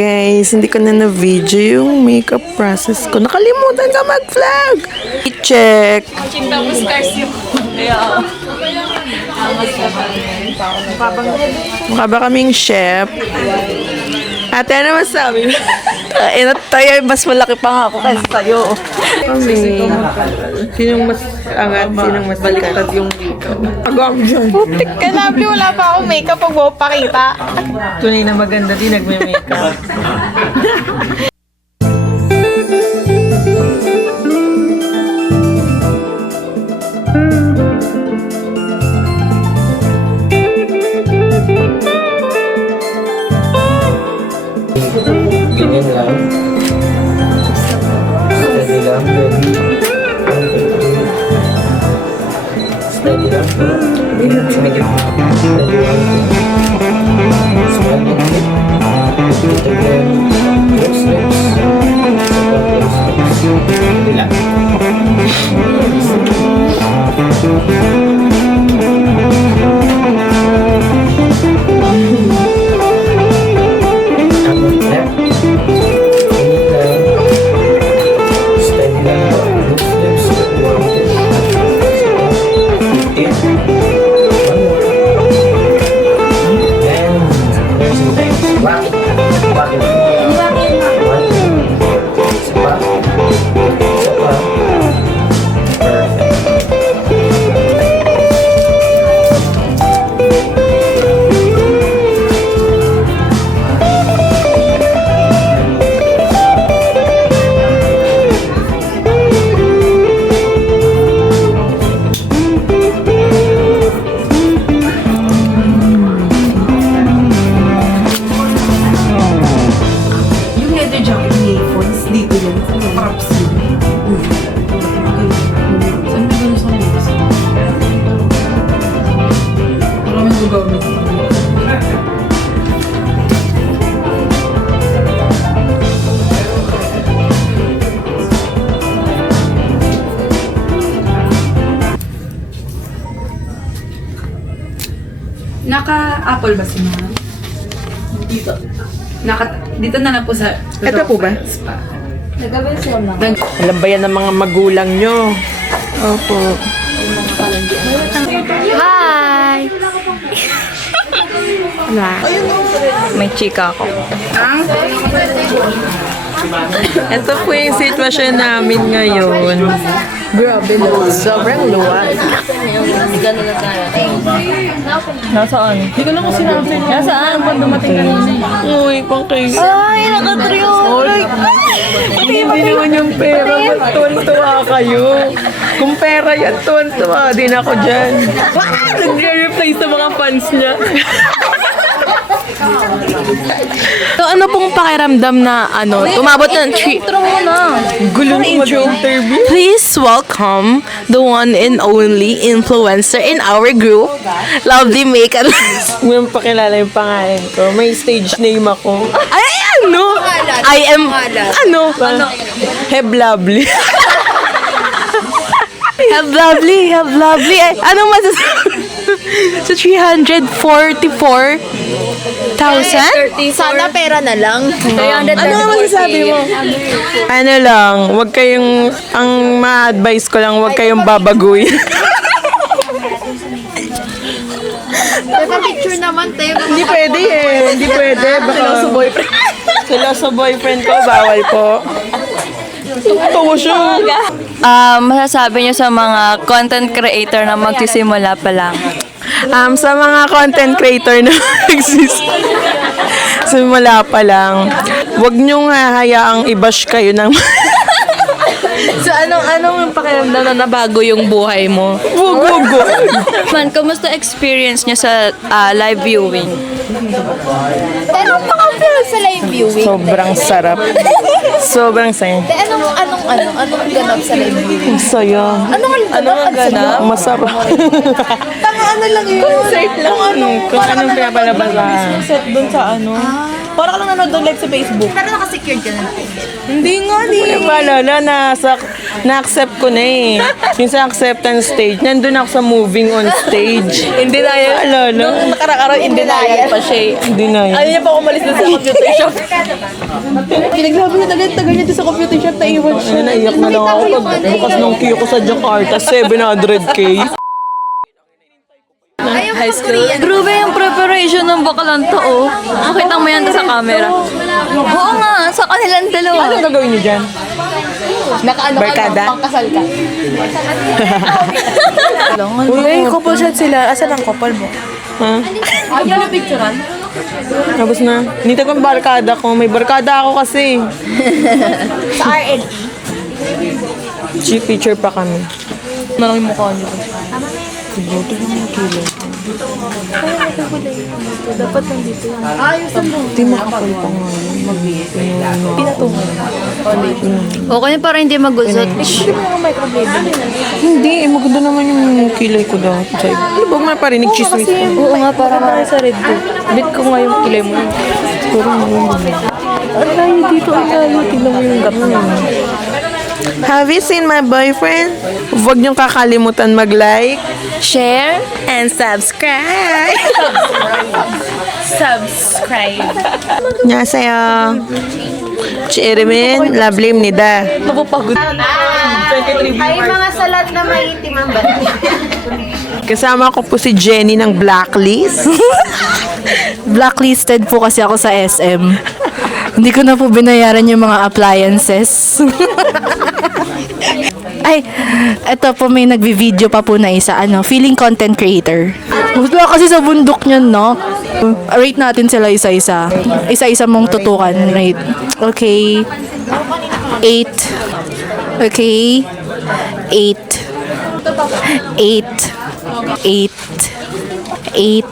guys, hindi ko na na-video yung makeup process ko. Nakalimutan ka mag-vlog. I-check. Tapos scars yung... Mukha ba kaming chef? Ate, ano masabi? Tayo, mas malaki pa nga ako kasi tayo. Sinong mas angat? Sinong mas baliktad yung makeup? Agam dyan. Putik ka nabi, wala pa akong makeup pag mo pakita. Tunay na maganda din nagme-makeup. Ganyan lang. Steady lang, baby. Steady lang. Steady lang. Steady lang. Again. Close lips. Steady lang. Naka-apple ba si ma'am? Dito. Dito na lang po sa... Ito po ba? Spa. Alam ba yan ng mga magulang nyo? Opo. Hi! May chika ako. Ito po yung sitwasyon namin ngayon. Grabe na. Sobrang luwag. Nasaan? Hindi ko lang kung sinabi. Nasaan? Pag dumating ka rin. Uy, pang kayo. Ay, nakatrio! Hindi naman yung pera. Ba't tuwan-tuwa kayo? Kung pera yan, tuwan-tuwa din ako dyan. Nagre-reply sa mga fans niya. So, ano pong pakiramdam na tumabot ng Gulo ng mag-interview. Please welcome the one and only influencer in our group, Lovely Makeup. Ngayon pakilala yung pangalan ko. May stage name ako. Ay, ano? I am, Have lovely. Have lovely. Ay, anong masasabi? So, 344,000? Sana pera na lang. Ano nga masasabi mo? Ano lang, wag kayong, ang ma-advise ko lang, wag kayong babaguhin. Picture naman, te. Hindi pwede eh. Hindi pwede. Baka boyfriend. Sa boyfriend ko, bawal po. Tuwa siya. Masasabi nyo sa mga content creator na magsisimula pa lang. Sa mga content creator na simula pa lang, wag nyo nga hayaang i-bash kayo ng... So, anong pakiramdam na nabago yung buhay mo? Bugo. Man, kamusta experience nyo sa live viewing? Pero pakapil sa live viewing. Sobrang sarap. Sobrang saya. Anong ganap sa live viewing? Saya. Anong ganap? Masarap. Tama, ano lang yun? Set lang. Kung anong pinapalabas lang. Set dun sa ano. Para ka lang nanonood live sa Facebook. Pero naka-secured ka na. Hindi nga, di. Wala na, nasa Na-accept ko na eh. Yung sa acceptance stage, nandun ako sa moving on stage. In denial. Alala. Nung nakaraan, in denial pa siya eh. Hindi na yun. Ayaw niya pa umalis na sa computer shop. Pinaglaban niya tagal niya sa computer shop, naiwan siya. Ano, naiyak na lang ako pag bukas ng queue ko sa Jakarta, 700K. High school. Grabe yung preparation ng bakalanta, oh. Makita mo yan sa camera. Oo nga, sa kanilang dalawa. Anong gagawin niyo dyan? Barkada? Pangkasal ka. Uy, couple shot sila. Asan ang couple mo? Ha? Ay, yung picturean? Tapos na. Nita ko yung barkada ko. May barkada ako kasi. Sa RN. Cheap picture pa kami. Maraming mukha nito. Siguro lang yung kilo. Dapat nandito yan. Ayos ang buong. Hindi makapal pa nga. Pinatungan. Okay, para hindi magusot. Hindi, eh, maganda naman yung kilay ko daw. Ano ba may parinig chismis ko? Oo nga, para sa red ko. Bit ko nga yung kilay mo. Siguro naman. Ang layo dito, ang layo. Tingnan mo yung gap niya. Have you seen my boyfriend? Huwag niyong kakalimutan mag-like Share and subscribe. Subscribe. 안녕하세요. Chirimin, lablim nida. Napapagod. Ay, mga salat na maitim ang balat. Kasama ko po si Jenny ng Blacklist. Blacklisted po kasi ako sa SM. Hindi ko na po binayaran yung mga appliances. Ay, eto po may nagvi-video pa po na isa, feeling content creator. Wala kasi sa bundok niyan, no? Rate natin sila isa-isa. Isa-isa mong tutukan, rate. Okay. 8. Okay. 8. 8. 8. 8.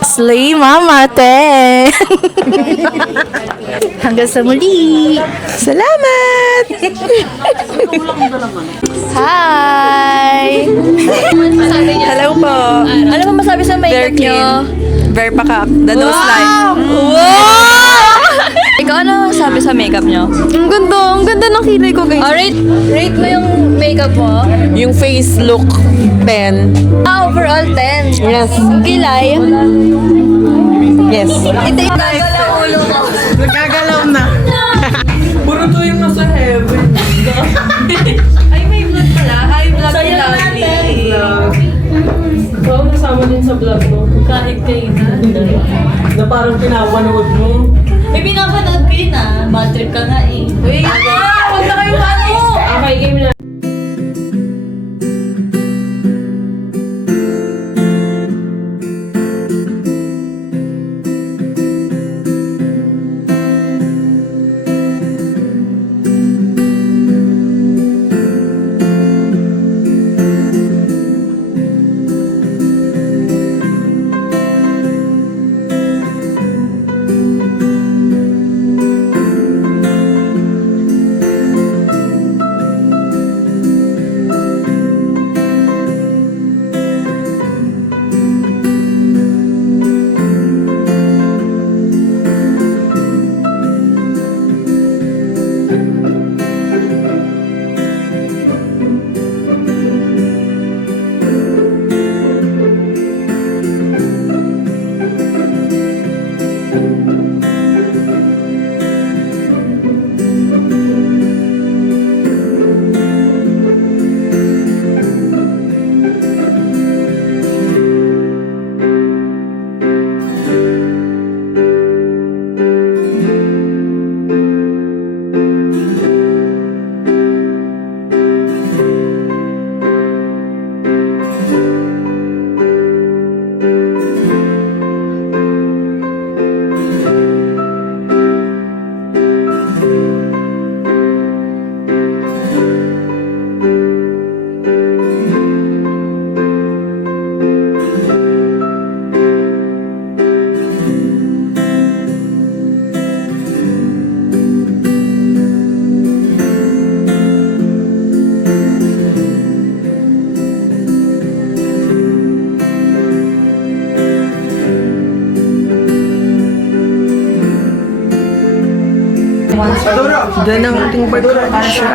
Slay Mama 10. Hanggang sa muli. Salamat! Hi! Hello po. Ano ba masabi sa makeup niyo? Very pakak. The nose line. Ikaw, ano sabi sa makeup niyo? Ang ganda ng kilay ko, guys. Rate mo yung makeup mo? Yung face look, 10. Overall 10. Yes. Kilay? Yes. Hindi, gagalaw ulo mo. Nagkagalaw na. Puro to yung nasa heaven. Ay, may vlog pala. Ay, vlog ni Lovely. Oo, nasama din sa vlog mo. Kahit kayo na. Na parang pinapanood mo. May pinapanood ko yun ah. Bad trip ka nga eh. Wait! Huwag na kayo ano! Okay, game na. Diyan ang ating barkada siya.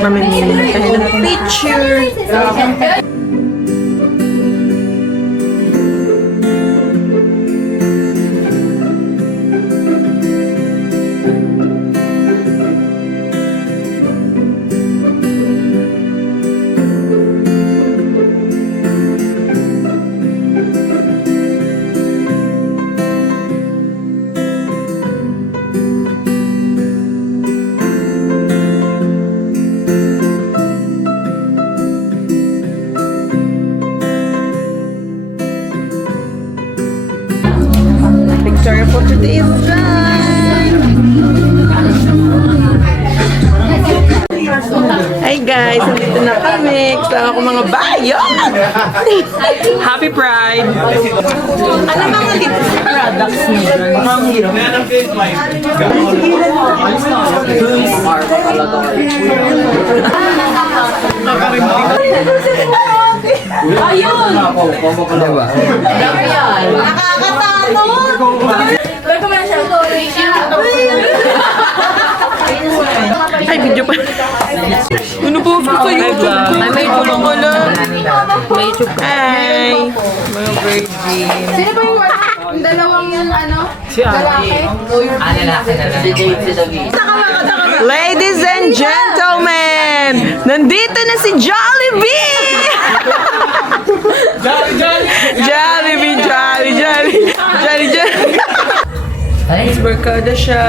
Mamimili na tayo ng picture. Picture for today's vlog. Hi guys, nandito na kami. Kasama ko mga bayan. Happy Pride! Ano mga lipstick products niyo? Diba? Ay, video pa. Ano po sa YouTube? Ay, may tulong ko lang. May YouTube. Hi! Mga virgin. Sino ba yung dalawang yung ano? Si Ari. Lalaki? Ladies and gentlemen, nandito na si Jollibee! Jollibee, Jollibee. Mas barkada siya.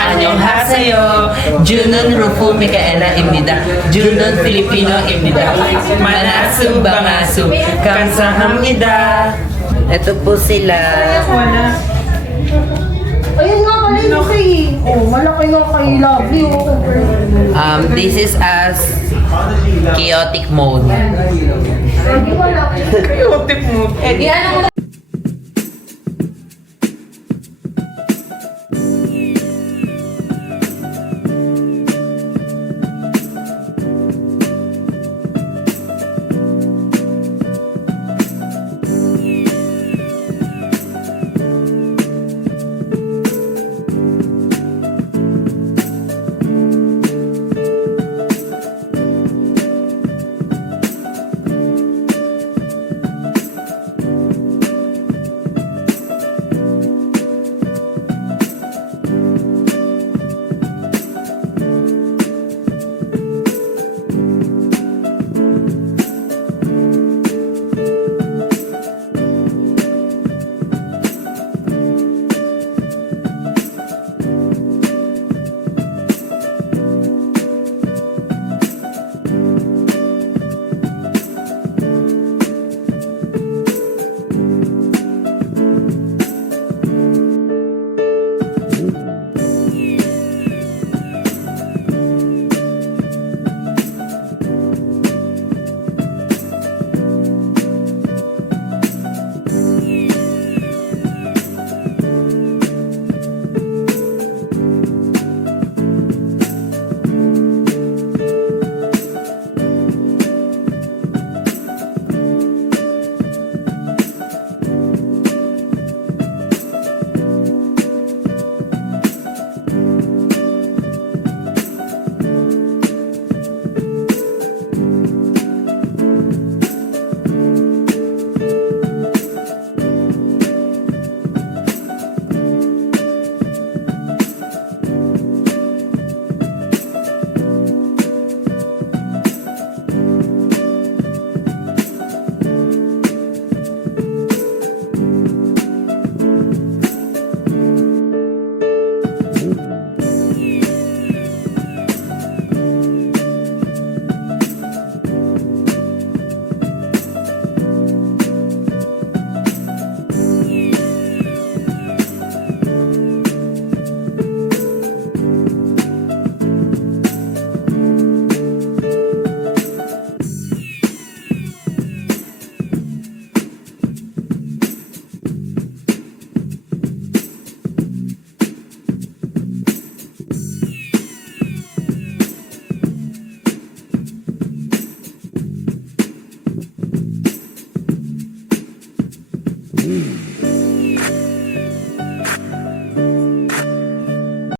Annyeonghaseyo. Junun Rufu Mikaela입니다. Junun Filipino입니다. Manasum bangasum. Kamsahamnida. Ito po sila. Ayun nga pala yung kay... Oh, malaki nga kay Lovely. This is as chaotic mode. Chaotic mood. Wow.